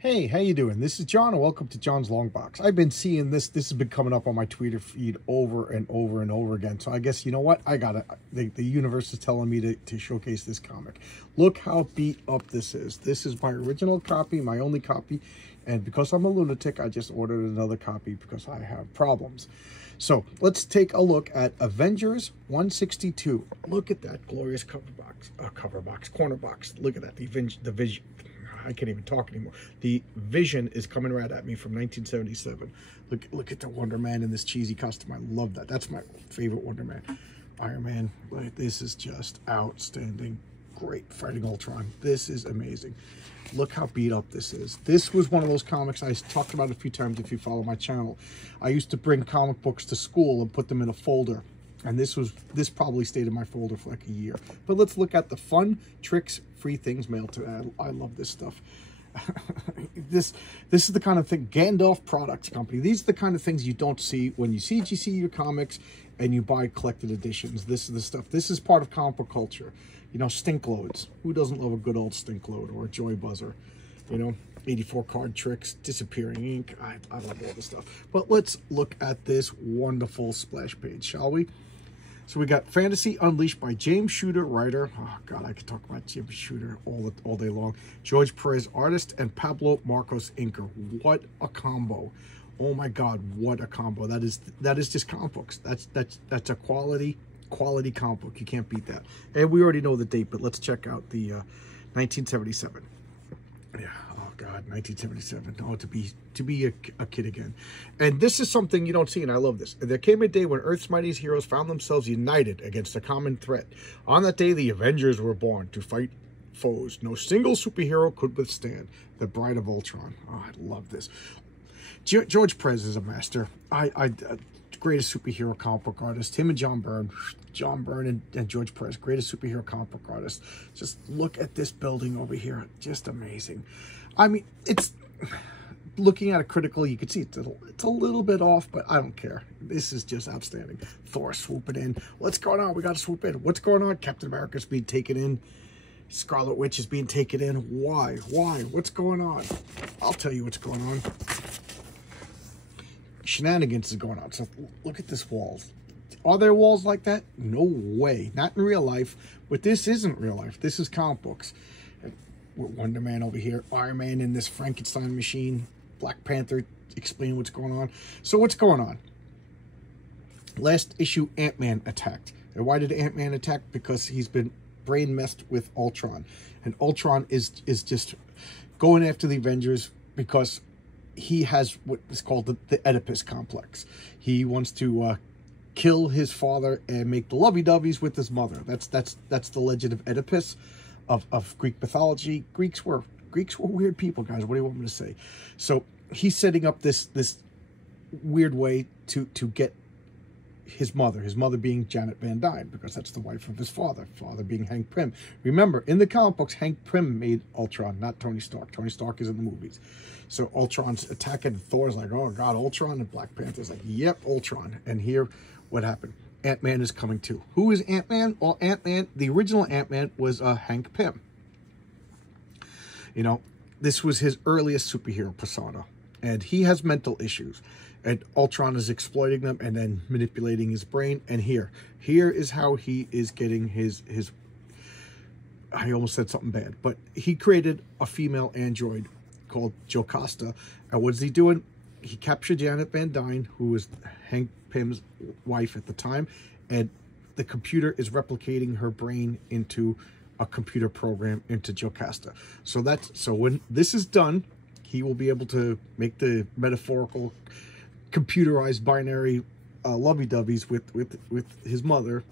Hey, how you doing? This is John, and welcome to John's Long Box. I've been seeing this. This has been coming up on my Twitter feed over and over and over again. So I guess, you know what? I got it. The universe is telling me to showcase this comic. Look how beat up this is. This is my original copy, my only copy. And because I'm a lunatic, I just ordered another copy because I have problems. So let's take a look at Avengers 162. Look at that glorious corner box. Look at that, the Vision. I can't even talk anymore. The Vision is coming right at me from 1977. Look at the Wonder Man in this cheesy costume. I love that. That's my favorite Wonder Man. Iron Man. This is just outstanding. Great. Fighting Ultron. This is amazing. Look how beat up this is. This was one of those comics I talked about a few times if you follow my channel. I used to bring comic books to school and put them in a folder. And this probably stayed in my folder for like a year. But let's look at the fun tricks, free things mailed to. I love this stuff. This is the kind of thing. Gandalf Products Company. These are the kind of things you don't see when you see your comics and you buy collected editions. This is the stuff. This is part of comic book culture. You know, stink loads. Who doesn't love a good old stink load or a joy buzzer? You know, 84 card tricks, disappearing ink. I love all this stuff. But let's look at this wonderful splash page, shall we? So we got Fantasy Unleashed by James Shooter, writer. Oh, God, I could talk about James Shooter all day long. George Perez, artist, and Pablo Marcos, inker. What a combo. Oh, my God, what a combo. That is just comic books. That's a quality comic book. You can't beat that. And we already know the date, but let's check out the 1977. Yeah, oh God, 1977. Oh, to be a kid again. And this is something you don't see, and I love this. There came a day when Earth's mightiest heroes found themselves united against a common threat. On that day, the Avengers were born to fight foes no single superhero could withstand. The Bride of Ultron. Oh, I love this. George Perez is a master. Greatest superhero comic book artist. Him and John Byrne and George Perez, greatest superhero comic book artist. Just look at this building over here. Just amazing. I mean, it's looking at it critically, you can see it's a little bit off, but I don't care. This is just outstanding. Thor swooping in. What's going on? We got to swoop in. What's going on? Captain America's being taken in. Scarlet Witch is being taken in. Why? What's going on? I'll tell you what's going on. Shenanigans is going on. So look at this walls. Are there walls like that? No way. Not in real life. But this isn't real life. This is comic books. Wonder Man over here. Iron Man in this Frankenstein machine. Black Panther explaining what's going on. So what's going on? Last issue, Ant-Man attacked. And why did Ant-Man attack? Because he's been brain messed with Ultron. And Ultron is just going after the Avengers because he has what is called the Oedipus complex. He wants to kill his father and make the lovey-dovey's with his mother. That's the legend of Oedipus of Greek mythology. Greeks were weird people, guys. What do you want me to say? So he's setting up this weird way to get his mother being Janet Van Dyne, because that's the wife of his father being Hank Pym. Remember, in the comic books, Hank Pym made Ultron, not Tony Stark. Tony Stark is in the movies. So Ultron's attacking, Thor's like, oh God, Ultron, and Black Panther's like, yep, Ultron. And here, what happened? Ant-Man is coming too. Who is Ant-Man? Well, Ant-Man, the original Ant-Man was Hank Pym. You know, this was his earliest superhero persona. And he has mental issues. And Ultron is exploiting them and then manipulating his brain. And here is how he is getting his I almost said something bad, but he created a female android called Jocasta. And what is he doing? He captured Janet Van Dyne, who was Hank Pym's wife at the time, and the computer is replicating her brain into a computer program into Jocasta. So when this is done, he will be able to make the metaphorical computerized binary lovey-dovey's with his mother,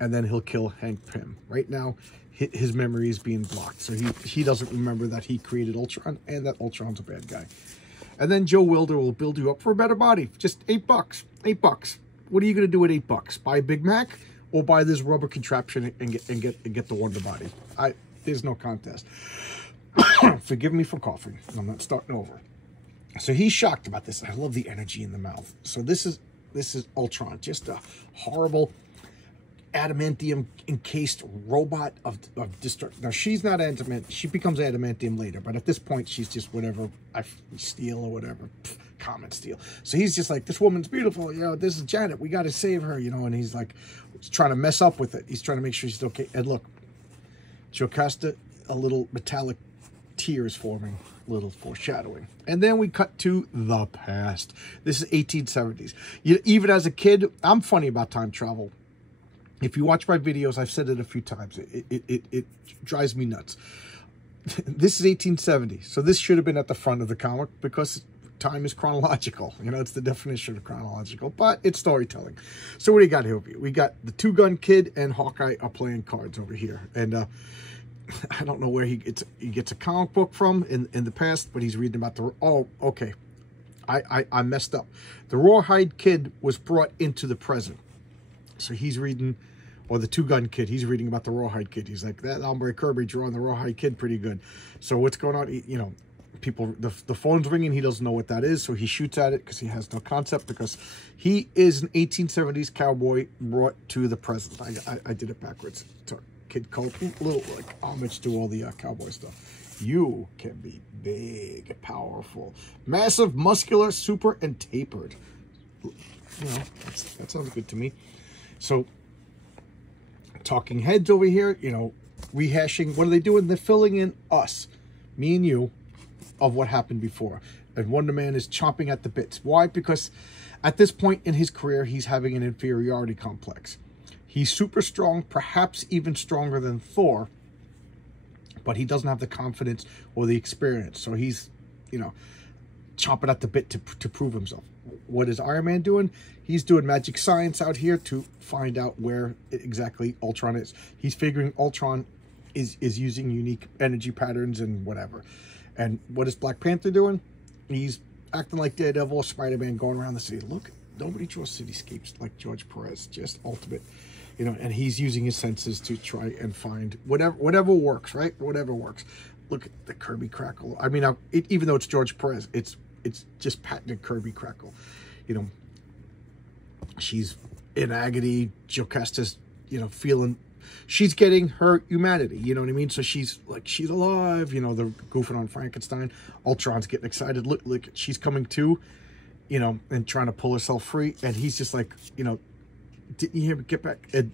and then he'll kill Hank Pym. Right now, his memory is being blocked, so he doesn't remember that he created Ultron and that Ultron's a bad guy. And then Joe Wilder will build you up for a better body. Just $8. $8. What are you going to do with $8? Buy a Big Mac or buy this rubber contraption and get the Wonder Body? There's no contest. Forgive me for coughing. I'm not starting over. So he's shocked about this. I love the energy in the mouth. So this is Ultron. Just a horrible. adamantium encased robot of destruction. Now she's not adamant. She becomes adamantium later, but at this point she's just whatever, steel or whatever, common steel. So he's just like, this woman's beautiful. You know, this is Janet. We got to save her. You know, and he's like trying to mess up with it. He's trying to make sure she's okay. And look, Jocasta, a little metallic tears forming, little foreshadowing. And then we cut to the past. This is 1870s. Even as a kid, I'm funny about time travel. If you watch my videos, I've said it a few times. It drives me nuts. This is 1870. So this should have been at the front of the comic because time is chronological. You know, it's the definition of chronological, but it's storytelling. So what do you got here? We got the two-gun kid and Hawkeye are playing cards over here. And I don't know where he gets a comic book from in the past, but he's reading about the... Oh, okay. I messed up. The Rawhide Kid was brought into the present. So he's reading, or the two-gun kid, he's reading about the Rawhide Kid. He's like, that Ombre Kirby drawing the Rawhide Kid pretty good. So what's going on? You know, people, the phone's ringing. He doesn't know what that is. So he shoots at it because he has no concept, because he is an 1870s cowboy brought to the present. I did it backwards. So kid cult, a little like homage to all the cowboy stuff. You can be big, powerful, massive, muscular, super, and tapered. You know, that sounds good to me. So, talking heads over here, you know, rehashing. What are they doing? They're filling in us, me and you, of what happened before. And Wonder Man is chomping at the bits. Why? Because at this point in his career, he's having an inferiority complex. He's super strong, perhaps even stronger than Thor, but he doesn't have the confidence or the experience. So he's, you know, chomping at the bit to prove himself. What is Iron Man doing? He's doing magic science out here to find out where exactly Ultron is. He's figuring Ultron is using unique energy patterns and whatever. And what is Black Panther doing? He's acting like Daredevil or Spider-Man, going around the city. Look, nobody draws cityscapes like George Perez. Just ultimate, you know. And he's using his senses to try and find whatever works, right? Whatever works. Look at the Kirby crackle. I mean, even though it's George Perez, it's just patented Kirby crackle. You know, she's in agony. Jocasta's, you know, feeling, she's getting her humanity. You know what I mean? So she's like, she's alive. You know, they're goofing on Frankenstein. Ultron's getting excited. Look, she's coming to, you know, and trying to pull herself free. And he's just like, you know, didn't you hear me? Get back. And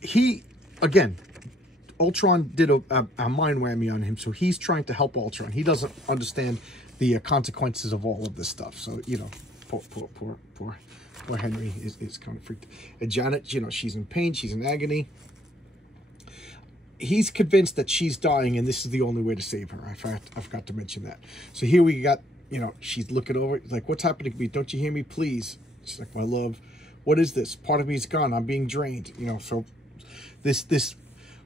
he, again, Ultron did a mind whammy on him. So he's trying to help Ultron. He doesn't understand the consequences of all of this stuff. So, you know, poor Henry is kind of freaked. And Janet, you know, she's in pain. She's in agony. He's convinced that she's dying, and this is the only way to save her. I forgot to mention that. So here we got, you know, she's looking over, like, what's happening to me? Don't you hear me? Please. She's like, my love, what is this? Part of me is gone. I'm being drained. You know, so this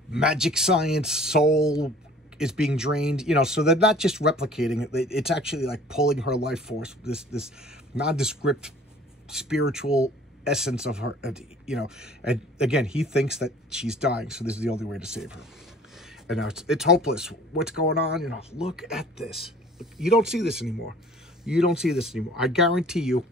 magic science soul is being drained, you know, so they're not just replicating it. It's actually like pulling her life force, this nondescript spiritual essence of her, you know. And again, he thinks that she's dying, so this is the only way to save her. And now it's hopeless. What's going on? You know, look at this. You don't see this anymore. You don't see this anymore. I guarantee you,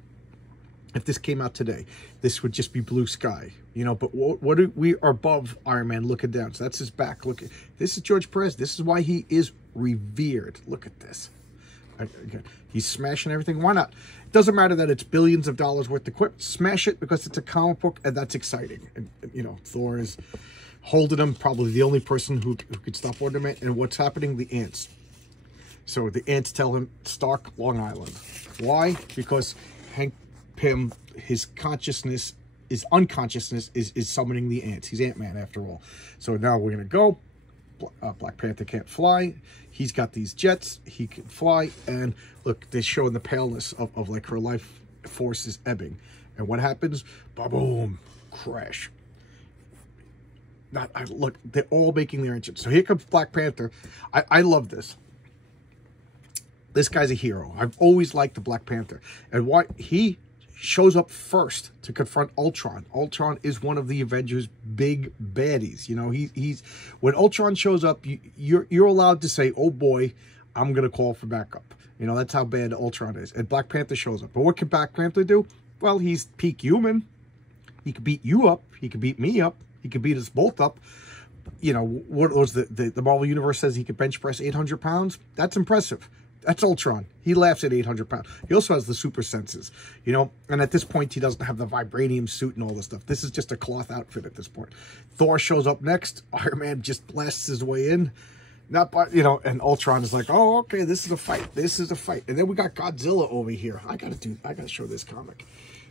if this came out today, this would just be blue sky, you know. But we are above Iron Man looking down. So that's his back. Look, this is George Perez. This is why he is revered. Look at this. Again, he's smashing everything. Why not? It doesn't matter that it's billions of dollars worth of equipment. Smash it because it's a comic book, and that's exciting. And you know, Thor is holding him, probably the only person who could stop Wonder Man. And what's happening? The ants. So the ants tell him, Stark, Long Island. Why? Because Hank Pym, his consciousness, his unconsciousness is summoning the ants. He's Ant-Man after all. So now we're going to go. Black Panther can't fly. He's got these jets. He can fly. And look, they're showing the paleness of like her life force is ebbing. And what happens? Ba-boom. Crash. Look, they're all making their entrance. So here comes Black Panther. I love this. This guy's a hero. I've always liked the Black Panther. And why he shows up first to confront Ultron. Ultron is one of the Avengers' big baddies. You know, he's when Ultron shows up, you're allowed to say, "Oh boy, I'm gonna call for backup." You know, that's how bad Ultron is. And Black Panther shows up. But what can Black Panther do? Well, he's peak human. He could beat you up. He could beat me up. He could beat us both up. You know, what was the Marvel Universe says he could bench press 800 pounds? That's impressive. That's Ultron. He laughs at 800 pounds. He also has the super senses, you know, and at this point, he doesn't have the vibranium suit and all this stuff. This is just a cloth outfit at this point. Thor shows up next. Iron Man just blasts his way in. Not by, you know, and Ultron is like, oh, okay, this is a fight. This is a fight. And then we got Godzilla over here. I gotta show this comic.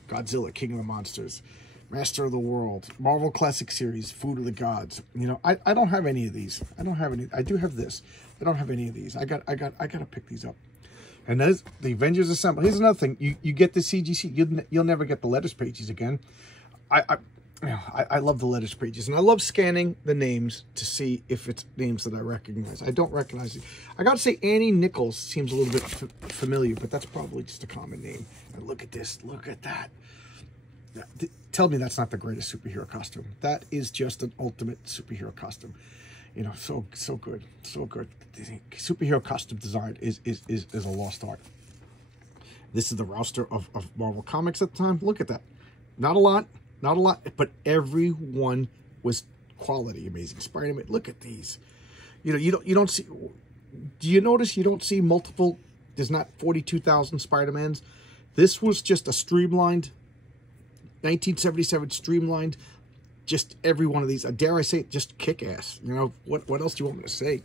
Godzilla, King of the Monsters, Master of the World, Marvel Classic Series, Food of the Gods. You know, I don't have any of these. I don't have any. I do have this. I don't have any of these. I gotta pick these up. And there's the Avengers Assemble. Here's another thing. You get the CGC. You'll never get the letters pages again. I love the letters pages, and I love scanning the names to see if it's names that I recognize. I don't recognize it. I gotta say Annie Nichols seems a little bit familiar, but that's probably just a common name. And look at this. Look at that. Tell me that's not the greatest superhero costume. That is just an ultimate superhero costume. You know, so good, so good. Superhero costume design is a lost art. This is the roster of Marvel Comics at the time. Look at that. Not a lot, but everyone was quality. Amazing Spider-Man. Look at these. You know, you don't see. Do you notice you don't see multiple? There's not 42,000 Spider-Mans. This was just a streamlined 1977 streamlined. Just every one of these, dare I say it, just kick-ass. You know, what else do you want me to say?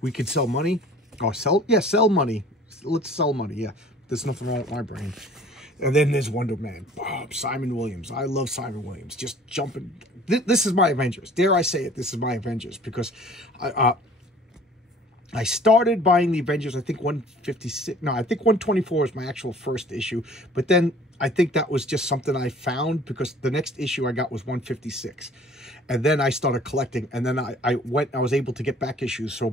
We could sell money. Oh, sell money. Let's sell money, yeah. There's nothing wrong with my brain. And then there's Wonder Man. Bob, Simon Williams. I love Simon Williams. Just jumping. This is my Avengers. Dare I say it, this is my Avengers. Because I started buying the Avengers, I think 156. No, I think 124 is my actual first issue. But then I think that was just something I found because the next issue I got was 156. And then I started collecting. And then I was able to get back issues. So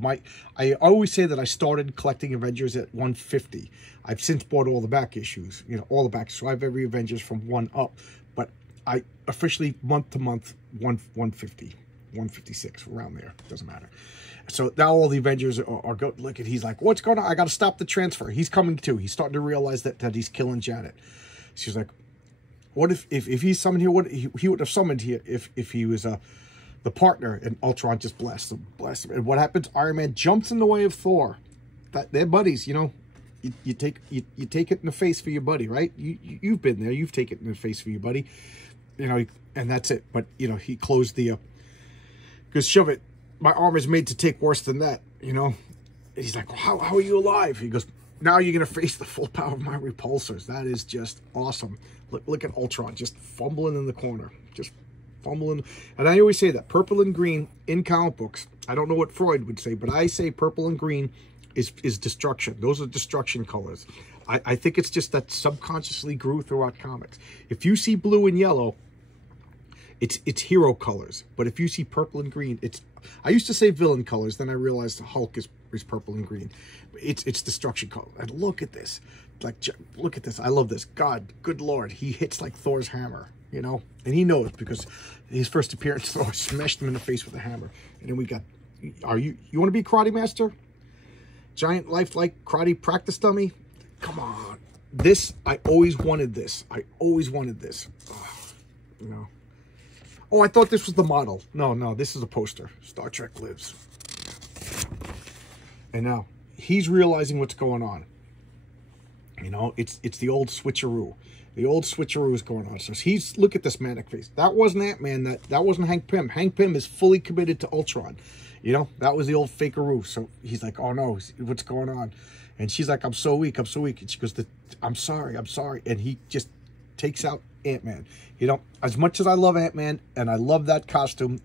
I always say that I started collecting Avengers at 150. I've since bought all the back issues, you know, all the back. So I have every Avengers from 1 up. But I officially month to month, 150, 156, around there. Doesn't matter. So now all the Avengers are go. Look at, he's like, what's going on? I got to stop the transfer. He's coming too. He's starting to realize that he's killing Janet. She's like, what if he's summoned here? What he would have summoned here if he was the partner, and Ultron just blasts him. And what happens? Iron Man jumps in the way of Thor. They're buddies, you know. You take it in the face for your buddy, right? You've been there. You've taken it in the face for your buddy, you know. And that's it. But you know, he closed the because shove it. My arm is made to take worse than that, you know. And he's like, well, how are you alive? He goes, now you're going to face the full power of my repulsors. That is just awesome. Look at Ultron just fumbling in the corner. Just fumbling. And I always say that purple and green in comic books, I don't know what Freud would say, but I say purple and green is destruction. Those are destruction colors. I think it's just that subconsciously grew throughout comics. If you see blue and yellow, it's hero colors. But if you see purple and green, I used to say villain colors, then I realized Hulk is purple and green. It's destruction color. And look at this. Like, look at this. I love this. God, good Lord. He hits like Thor's hammer, you know? And he knows because his first appearance, Thor smashed him in the face with a hammer. And then we got, you want to be karate master? Giant lifelike karate practice dummy? Come on. This, I always wanted this. I always wanted this. Oh, you know. Oh, I thought this was the model. No, this is a poster. Star Trek Lives. And now, he's realizing what's going on. You know, it's the old switcheroo. The old switcheroo is going on. So look at this manic face. That wasn't Ant-Man. That wasn't Hank Pym. Hank Pym is fully committed to Ultron. You know, that was the old fakeroo. So he's like, oh no, what's going on? And she's like, I'm so weak. And she goes, I'm sorry. And he just takes out Ant-Man. You know, as much as I love Ant-Man and I love that costume,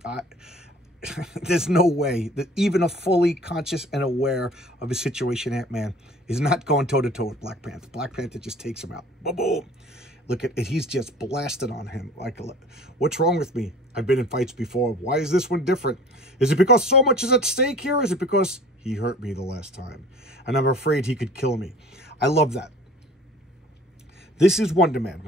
there's no way that even a fully conscious and aware of his situation Ant-Man is not going toe-to-toe with Black Panther. Black Panther just takes him out. Boom, boom. Look at it. He's just blasted on him. Like, what's wrong with me? I've been in fights before. Why is this one different? Is it because so much is at stake here? Is it because he hurt me the last time and I'm afraid he could kill me? I love that. This is Wonder Man.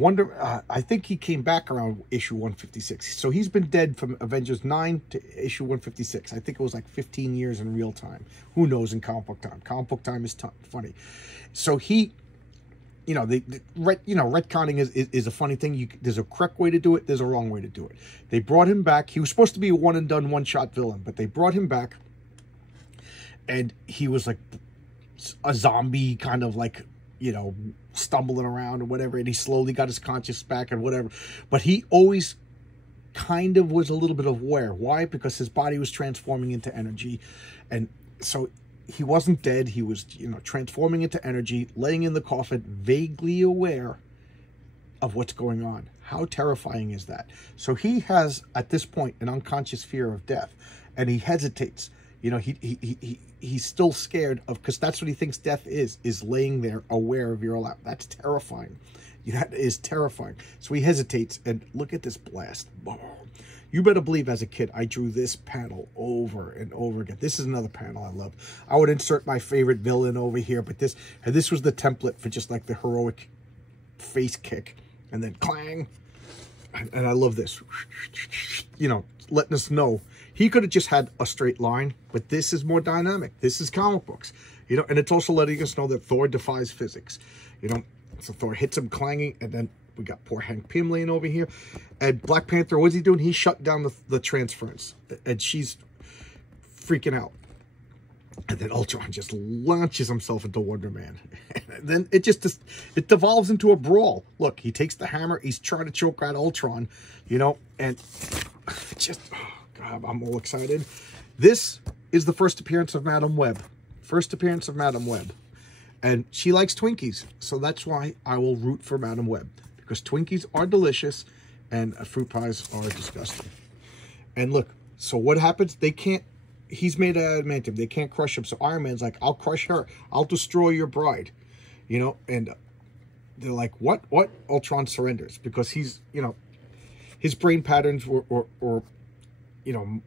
I think he came back around issue 156. So he's been dead from Avengers 9 to issue 156. I think it was like 15 years in real time. Who knows in comic book time? Comic book time is funny. So he you know, retconning is a funny thing. There's a correct way to do it. There's a wrong way to do it. They brought him back. He was supposed to be a one and done, one shot villain, but they brought him back, and he was like a zombie, kind of like, you know, stumbling around or whatever. And he slowly got his conscience back and whatever. But he always kind of was a little bit aware. Why? Because his body was transforming into energy, and so he wasn't dead. He was, you know, transforming into energy, laying in the coffin, vaguely aware of what's going on. How terrifying is that? So he has, at this point, an unconscious fear of death, and he hesitates. You know, he's still scared of, because that's what he thinks death is laying there aware of your lap. That's terrifying. That is terrifying. So he hesitates, and look at this blast. You better believe as a kid, I drew this panel over and over again. This is another panel I love. I would insert my favorite villain over here, but this was the template for just like the heroic face kick. And then clang. And I love this. You know, letting us know. He could have just had a straight line, but this is more dynamic. This is comic books. You know, and it's also letting us know that Thor defies physics. You know, so Thor hits him clanging, and then we got poor Hank Pym laying over here. And Black Panther, what's he doing? He shut down the transference. And she's freaking out. And then Ultron just launches himself into Wonder Man. And then it devolves into a brawl. Look, he takes the hammer. He's trying to choke out Ultron, you know. And just, oh God, I'm all excited. This is the first appearance of Madam Web. First appearance of Madam Web. And she likes Twinkies. So that's why I will root for Madam Web. Because Twinkies are delicious and fruit pies are disgusting. And look, so what happens? They can't, he's made out of adamantium. They can't crush him. So Iron Man's like, I'll crush her. I'll destroy your bride. You know, and they're like, what? What? Ultron surrenders because he's, you know, his brain patterns were you know,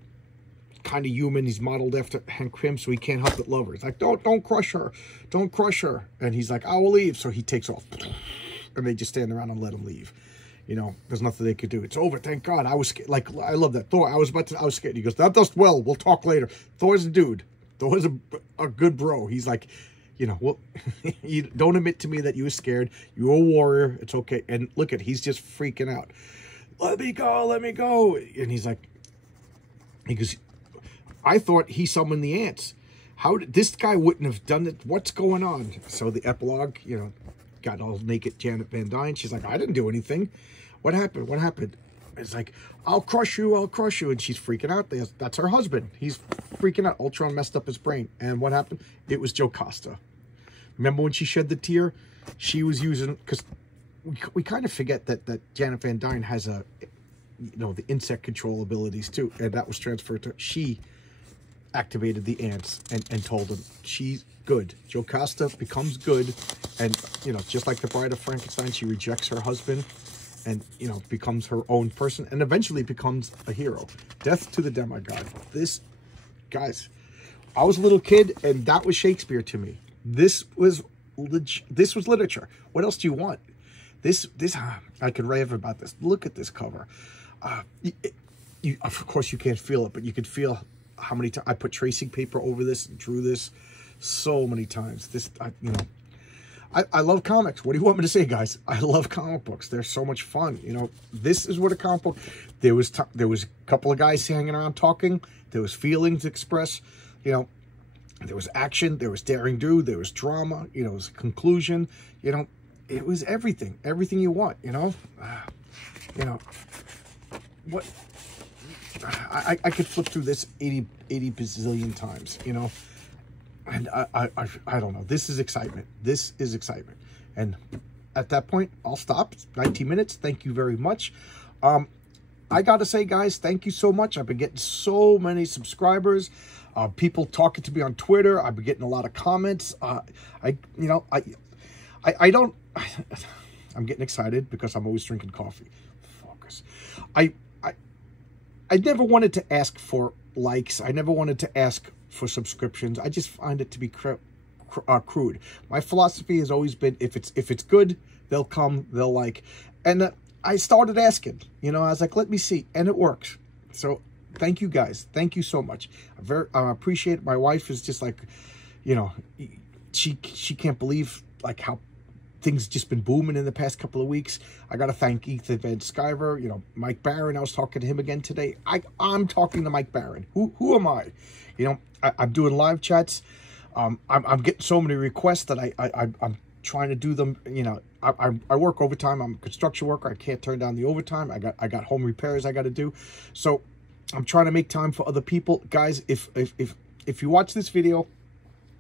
kind of human. He's modeled after Hank Pym, so he can't help but love her. He's like, don't crush her. Don't crush her. And he's like, I will leave. So he takes off. And they just stand around and let him leave. You know, there's nothing they could do. It's over. Thank God. I was scared. Like, I love that. Thor, I was scared. He goes, that does well. We'll talk later. Thor's a dude. Thor's a good bro. He's like, you know, well, you don't admit to me that you were scared. You're a warrior. It's okay. And look at, he's just freaking out. Let me go. Let me go. And he's like, he goes, I thought he summoned the ants. How did this guy wouldn't have done it? What's going on? So the epilogue, you know, got all naked Janet Van Dyne. She's like, I didn't do anything. What happened? What happened? It's like, I'll crush you. I'll crush you. And she's freaking out. That's her husband. He's freaking out. Ultron messed up his brain. And what happened? It was Joe Costa. Remember when she shed the tear? She was using, because we kind of forget that Janet Van Dyne has a, you know, the insect control abilities too. And that was transferred to, she activated the ants and told them she's good. Joe Costa becomes good, and you know, just like the Bride of Frankenstein, she rejects her husband and, you know, becomes her own person and eventually becomes a hero. Death to the demigod. This, guys, I was a little kid and that was Shakespeare to me. This was literature. What else do you want? This I could rave about this. Look at this cover. Of course you can't feel it, but you could feel how many times I put tracing paper over this and drew this so many times. This, you know, I love comics. What do you want me to say, guys? I love comic books. They're so much fun. You know, this is what a comic book. There was a couple of guys hanging around talking. There was feelings expressed. You know, there was action. There was daring do. There was drama. You know, it was a conclusion. You know, it was everything. Everything you want. You know, what. I could flip through this 80 bazillion times, you know, and I don't know. This is excitement. This is excitement. And at that point, I'll stop. It's 19 minutes. Thank you very much. I got to say, guys, thank you so much. I've been getting so many subscribers, people talking to me on Twitter. I've been getting a lot of comments. I'm getting excited because I'm always drinking coffee. Focus. I never wanted to ask for likes. I never wanted to ask for subscriptions. I just find it to be crude. My philosophy has always been, if it's good, they'll come, they'll like. And I started asking, you know, I was like, let me see. And it works. So thank you guys. Thank you so much. I appreciate it. My wife is just like, you know, she can't believe like how things just been booming in the past couple of weeks. I got to thank Ethan Van Sciver, you know, Mike Barron. I was talking to him again today. I'm talking to Mike Barron. Who am I? You know, I'm doing live chats. I'm getting so many requests that I'm trying to do them. You know, I work overtime. I'm a construction worker. I can't turn down the overtime. I got home repairs I got to do. So I'm trying to make time for other people. Guys, if you watch this video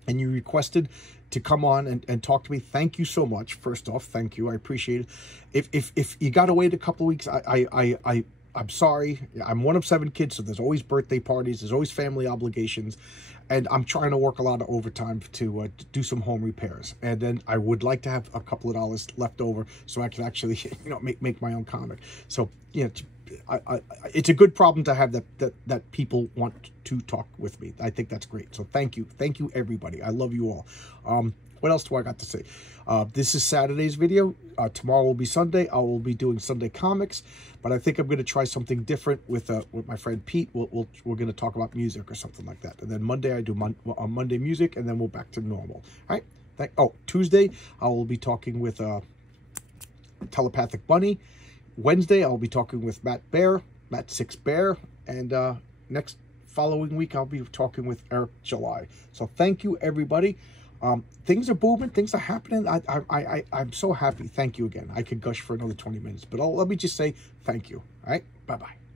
and you requested to come on and talk to me, thank you so much. First off, thank you. I appreciate it. If you got to wait a couple of weeks, I'm sorry. I'm one of 7 kids, so there's always birthday parties. There's always family obligations. And I'm trying to work a lot of overtime to do some home repairs. And then I would like to have a couple of dollars left over so I can actually, you know, make my own comic. So, you know, it's a good problem to have that people want to talk with me. I think that's great. So thank you. Thank you, everybody. I love you all. What else do I got to say? This is Saturday's video. Tomorrow will be Sunday. I will be doing Sunday comics, but I think I'm going to try something different with my friend Pete. We're going to talk about music or something like that. And then Monday I do Monday music, and then we're back to normal. All right. Tuesday I will be talking with Telepathic Bunny. Wednesday I'll be talking with Matt 6 Bear, and next following week I'll be talking with Eric July. So thank you, everybody. Things are booming. Things are happening. I'm so happy. Thank you again. I could gush for another 20 minutes, but let me just say thank you. All right. Bye-bye.